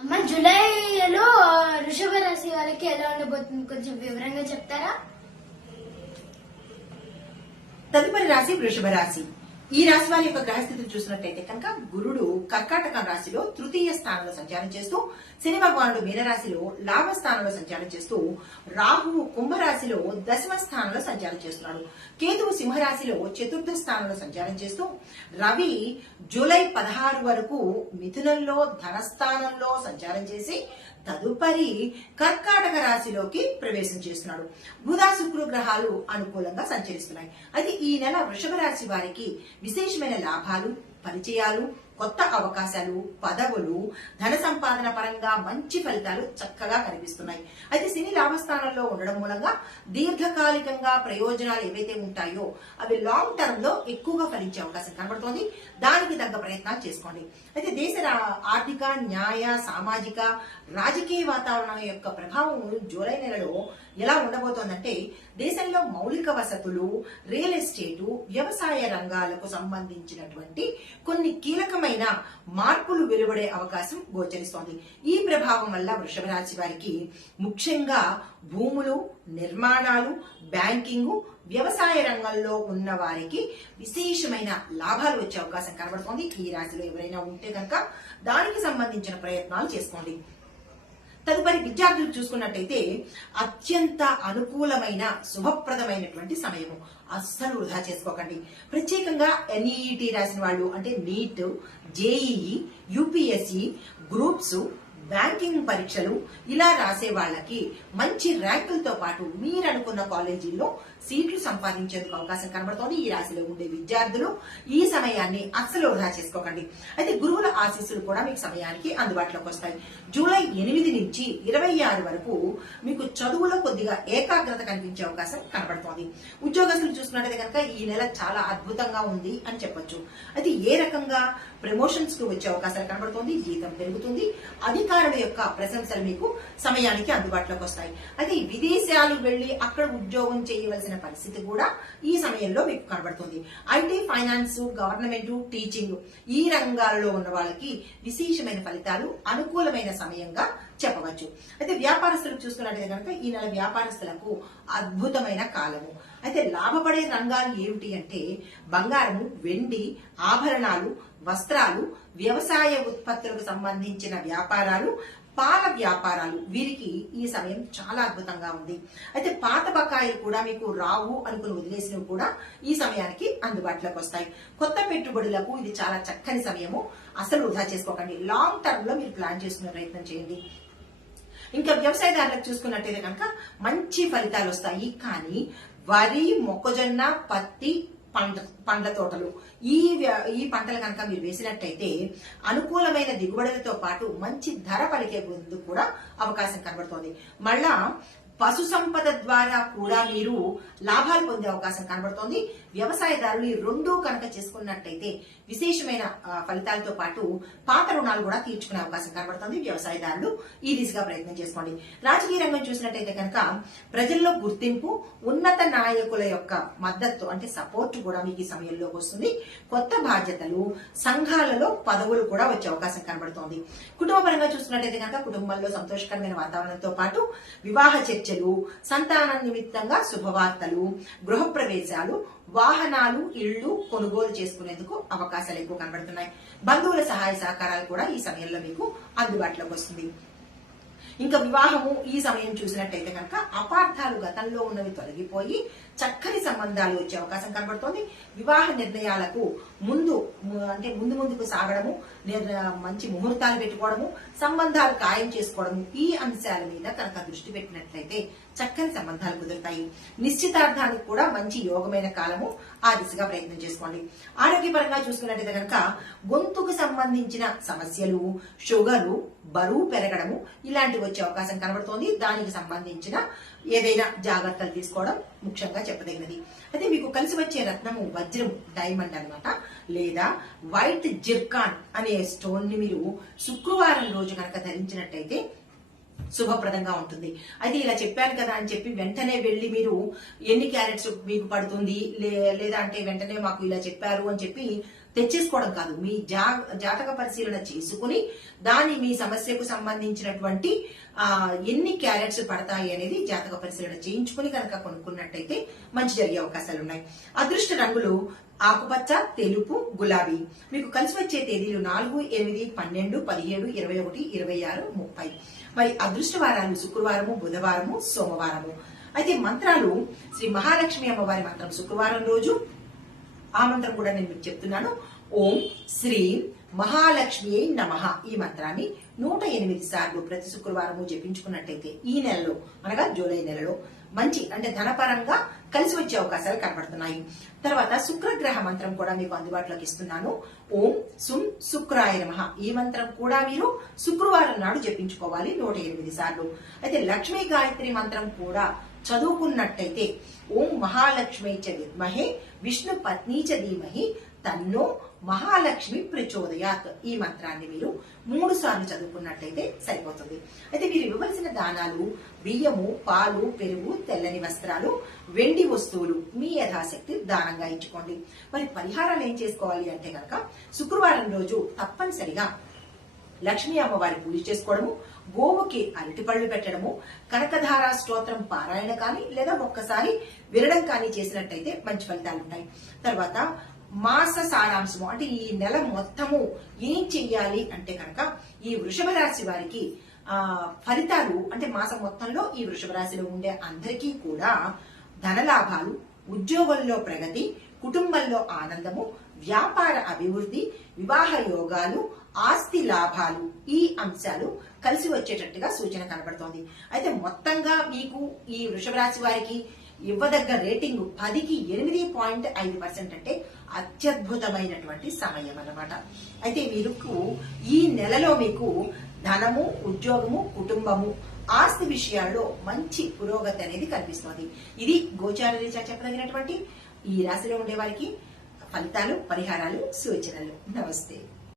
అమ్మ జూలైలో వృషభ రాశి వాళ్ళకి ఎలా ఉండబోతుంది కొంచెం వివరంగా చెప్తారా? తదుపరి రాశి వృషభ రాశి. ఈ రాశి వారి యొక్క గ్రహస్థితిని చూసినట్టయితే కనుక గురుడు కర్కాటక రాశిలో తృతీయ స్థానంలో సంచారం చేస్తూ, శని భగవానుడు మీనరాశిలో లాభ స్థానంలో సంచారం చేస్తూ, రాహువు కుంభరాశిలో దశమ స్థానంలో సంచారం చేస్తున్నాడు. కేతువు సింహరాశిలో చతుర్థ స్థానంలో సంచారం చేస్తూ, రవి జూలై 16 వరకు మిథునంలో ధనస్థానంలో సంచారం చేసి తదుపరి కర్కాటక రాశిలోకి ప్రవేశం చేస్తున్నాడు. బుధ శుక్ర గ్రహాలు అనుకూలంగా సంచరిస్తున్నాయి. అయితే ఈ నెల వృషభ రాశి వారికి విశేషమైన లాభాలు, పరిచయాలు, కొత్త అవకాశాలు, పదవులు, ధన సంపాదన పరంగా మంచి ఫలితాలు చక్కగా కనిపిస్తున్నాయి. అయితే శని లాభస్థానంలో ఉండడం మూలంగా దీర్ఘకాలికంగా ప్రయోజనాలు ఏవైతే ఉంటాయో అవి లాంగ్ టర్మ్ లో ఎక్కువగా ఫలించే అవకాశం కనబడుతోంది. దానికి తగ్గ ప్రయత్నాలు చేసుకోండి. అయితే దేశ ఆర్థిక, న్యాయ, సామాజిక, రాజకీయ వాతావరణం యొక్క ప్రభావం జూలై నెలలో ఎలా ఉండబోతోందంటే, దేశంలో మౌలిక వసతులు, రియల్ ఎస్టేటు, వ్యవసాయ రంగాలకు సంబంధించినటువంటి కొన్ని కీలకమైన మార్పులు వెలువడే అవకాశం గోచరిస్తోంది. ఈ ప్రభావం వల్ల వృషభ రాశి వారికి ముఖ్యంగా భూములు, నిర్మాణాలు, బ్యాంకింగ్, వ్యవసాయ రంగంలో ఉన్న వారికి విశేషమైన లాభాలు వచ్చే అవకాశం కనబడుతోంది. ఈ రాశిలో ఎవరైనా ఉంటే కనుక దానికి సంబంధించిన ప్రయత్నాలు చేసుకోండి. తదుపరి విద్యార్థులు చూసుకున్నట్టయితే అత్యంత అనుకూలమైన శుభప్రదమైనటువంటి సమయము. అస్సలు వృధా చేసుకోకండి. ప్రత్యేకంగా ఎన్ఈఈటి రాసిన వాళ్ళు, అంటే నీట్, జేఈఈ, యూపీఎస్ఈ, గ్రూప్స్, బ్యాంకింగ్ పరీక్షలు ఇలా రాసే వాళ్ళకి మంచి ర్యాంకులతో పాటు మీరు అనుకున్న కాలేజీల్లో సీట్లు సంపాదించేందుకు అవకాశం కనబడుతోంది. ఈ రాశిలో ఉండే విద్యార్థులు ఈ సమయాన్ని అస్సలు వృధా చేసుకోకండి. అయితే గురువుల ఆశీస్సులు కూడా మీకు సమయానికి అందుబాటులోకి వస్తాయి. జూలై 8 నుంచి 26 వరకు మీకు చదువులో కొద్దిగా ఏకాగ్రత కనిపించే అవకాశం కనబడుతోంది. ఉద్యోగస్తులు చూసుకున్నట్టయితే కనుక ఈ నెల చాలా అద్భుతంగా ఉంది అని చెప్పొచ్చు. అయితే ఏ రకంగా ప్రమోషన్స్ కు వచ్చే అవకాశాలు కనబడుతోంది, జీతం పెరుగుతుంది, అధికారుల యొక్క ప్రశంసలు మీకు సమయానికి అందుబాటులోకి వస్తాయి. అయితే విదేశాలు వెళ్లి అక్కడ ఉద్యోగం చేయవలసిన పరిస్థితి కూడా ఈ సమయంలో మీకు కనబడుతుంది. ఐటీ, ఫైనాన్స్, గవర్నమెంట్, టీచింగ్ ఈ రంగాలలో ఉన్న వాళ్ళకి విశేషమైన ఫలితాలు అనుకూలమైన సమయంగా చెప్పవచ్చు. అయితే వ్యాపారస్తులకు చూసుకున్నట్టయితే కనుక ఈ నెల వ్యాపారస్తులకు అద్భుతమైన కాలము. అయితే లాభపడే రంగాలు ఏమిటి అంటే బంగారము, వెండి, ఆభరణాలు, వస్త్రాలు, వ్యవసాయ ఉత్పత్తులకు సంబంధించిన వ్యాపారాలు, పాల వ్యాపారాలు, వీరికి ఈ సమయం చాలా అద్భుతంగా ఉంది. అయితే పాత బకాయిలు కూడా మీకు రావు అనుకుని వదిలేసినవి కూడా ఈ సమయానికి అందుబాటులోకి వస్తాయి. కొత్త పెట్టుబడులకు ఇది చాలా చక్కని సమయము. అసలు వృధా చేసుకోకండి. లాంగ్ టర్మ్ లో మీరు ప్లాన్ చేసుకునే ప్రయత్నం చేయండి. ఇంకా వ్యవసాయదారులకు చూసుకున్నట్టయితే కనుక మంచి ఫలితాలు వస్తాయి. కానీ వరి, మొక్కజొన్న, పత్తి, పండ్ల తోటలు ఈ పంటలు కనుక మీరు వేసినట్టయితే అనుకూలమైన దిగుబడులతో పాటు మంచి ధర పలికే కూడా అవకాశం కనబడుతోంది. మళ్ళా పశు సంపద ద్వారా కూడా మీరు లాభాలు పొందే అవకాశం కనబడుతోంది. వ్యవసాయదారులు ఈ రెండూ కనుక చేసుకున్నట్టయితే విశేషమైన ఫలితాలతో పాటు పాత రుణాలు కూడా తీర్చుకునే అవకాశం కనబడుతోంది. వ్యవసాయదారులు ఈ దిశగా ప్రయత్నం చేసుకోండి. రాజకీయ రంగం చూసినట్టయితే కనుక ప్రజల్లో గుర్తింపు, ఉన్నత నాయకుల యొక్క మద్దతు అంటే సపోర్ట్ కూడా మీకు ఈ సమయంలోకి వస్తుంది. కొత్త బాధ్యతలు, సంఘాలలో పదవులు కూడా వచ్చే అవకాశం కనబడుతోంది. కుటుంబ పరంగా చూసుకున్నట్టయితే కనుక కుటుంబంలో సంతోషకరమైన వాతావరణంతో పాటు వివాహ చర్చలు, సంతాన నిమిత్తంగా శుభవార్తలు, గృహప్రవేశాలు, వాహనాలు, ఇళ్లు కొనుగోలు చేసుకునేందుకు అవకాశాలు ఎక్కువ కనబడుతున్నాయి. బంధువుల సహాయ సహకారాలు కూడా ఈ సమయంలో మీకు అందుబాటులోకి వస్తుంది. ఇంకా వివాహము ఈ సమయం చూసినట్టయితే కనుక అపార్థాలు గతంలో ఉన్నవి తొలగిపోయి చక్కని సంబంధాలు వచ్చే అవకాశం కనబడుతోంది. వివాహ నిర్ణయాలకు ముందుకు సాగడము, మంచి ముహూర్తాలు పెట్టుకోవడము, సంబంధాలు ఖాయం చేసుకోవడము ఈ అంశాల మీద కనుక దృష్టి పెట్టినట్లయితే చక్కని సంబంధాలు కుదురుతాయి. నిశ్చితార్థానికి కూడా మంచి యోగమైన కాలము. ఆ దిశగా ప్రయత్నం చేసుకోండి. ఆరోగ్యపరంగా చూసుకున్నట్టయితే కనుక గొంతుకు సంబంధించిన సమస్యలు, షుగరు, బరువు పెరగడము ఇలాంటివి వచ్చే అవకాశం కనబడుతోంది. దానికి సంబంధించిన ఏదైనా జాగ్రత్తలు తీసుకోవడం ముఖ్యంగా చెప్పదగినది. అయితే మీకు కలిసి వచ్చే రత్నము వజ్రం, డైమండ్ అన్నమాట, లేదా వైట్ జిర్కాన్ అనే స్టోన్ ని మీరు శుక్రవారం రోజు కనుక ధరించినట్టయితే శుభప్రదంగా ఉంటుంది. అయితే ఇలా చెప్పాను కదా అని చెప్పి వెంటనే వెళ్లి మీరు ఎన్ని క్యారెట్స్ మీకు పడుతుంది లేదా అంటే వెంటనే మాకు ఇలా చెప్పారు అని చెప్పి తెచ్చేసుకోవడం కాదు, మీ జాతక పరిశీలన చేసుకుని దాని మీ సమస్యకు సంబంధించినటువంటి ఎన్ని క్యారెట్స్ పడతాయి అనేది జాతక పరిశీలన చేయించుకుని కనుక కొనుక్కున్నట్టయితే మంచి జరిగే అవకాశాలు ఉన్నాయి. అదృష్ట రంగులు ఆకుపచ్చ, తెలుపు, గులాబీ. మీకు కలిసి వచ్చే తేదీలు 4, 8, 12, 17, 21, 26, 30. మరి అదృష్ట వారాలు శుక్రవారము, బుధవారము, సోమవారము. అయితే మంత్రాలు శ్రీ మహాలక్ష్మి అమ్మవారి మంత్రం శుక్రవారం రోజు, ఆ మంత్రం కూడా నేను మీకు చెప్తున్నాను. ఓం శ్రీం మహాలక్ష్మి నమః ఈ మంత్రాన్ని 108 సార్లు ప్రతి శుక్రవారము జపించుకున్నట్టయితే ఈ నెలలో అనగా జూలై నెలలో మంచి అంటే ధనపరంగా కలిసి వచ్చే అవకాశాలు కనబడుతున్నాయి. తర్వాత శుక్రగ్రహ మంత్రం కూడా మీకు అందుబాటులోకి ఇస్తున్నాను. ఓం సుం శుక్రాయ నమః ఈ మంత్రం కూడా మీరు శుక్రవారం నాడు జపించుకోవాలి 108 సార్లు. అయితే లక్ష్మీ గాయత్రి మంత్రం కూడా చదువుకున్నట్టయితే ఓం మహాలక్ష్మి చ విద్మహే విష్ణు పత్ని చ ధీమహి తన్నో మహాలక్ష్మి ప్రచోదయాత్ ఈ మంత్రాన్ని మీరు 3 సార్లు చదువుకున్నట్టయితే సరిపోతుంది. అయితే మీరు ఇవ్వవలసిన దానాలు బియ్యము, పాలు, పెరుగు, తెల్లని వస్త్రాలు, వెండి వస్తువులు మీ యథాశక్తి దానంగా ఇచ్చుకోండి. మరి పరిహారాలు ఏం చేసుకోవాలి అంటే కనుక శుక్రవారం రోజు తప్పనిసరిగా లక్ష్మీ అమ్మవారి పూజ చేసుకోవడము, గోవుకి అరటిపళ్ళు పెట్టడము, కనకధార స్తోత్రం పారాయణ కానీ లేదా ఒక్కసారి వినడం కానీ చేసినట్టయితే మంచి ఫలితాలు ఉంటాయి. తర్వాత మాస సారాంశము అంటే ఈ నెల మొత్తము ఏం చెయ్యాలి అంటే కనుక ఈ వృషభ రాశి వారికి ఫలితాలు అంటే మాసం మొత్తంలో ఈ వృషభ రాశిలో ఉండే అందరికీ కూడా ధనలాభాలు, ఉద్యోగంలో ప్రగతి, కుటుంబంలో ఆనందము, వ్యాపార అభివృద్ధి, వివాహ యోగాలు, ఆస్తి లాభాలు ఈ అంశాలు కలిసి వచ్చేటట్టుగా సూచన కనబడుతోంది. అయితే మొత్తంగా మీకు ఈ వృషభ రాశి వారికి ఇవ్వదగ్గ రేటింగ్ 10కి 8.5% అంటే అత్యద్భుతమైనటువంటి సమయం అన్నమాట. అయితే మీకు ఈ నెలలో మీకు ధనము, ఉద్యోగము, కుటుంబము, ఆస్తి విషయాల్లో మంచి పురోగతి అనేది కనిపిస్తోంది. ఇది గోచార రీత్యా చెప్పదగినటువంటి ఈ రాశిలో ఉండే వారికి ఫలితాలు, పరిహారాలు, సూచనలు. నమస్తే.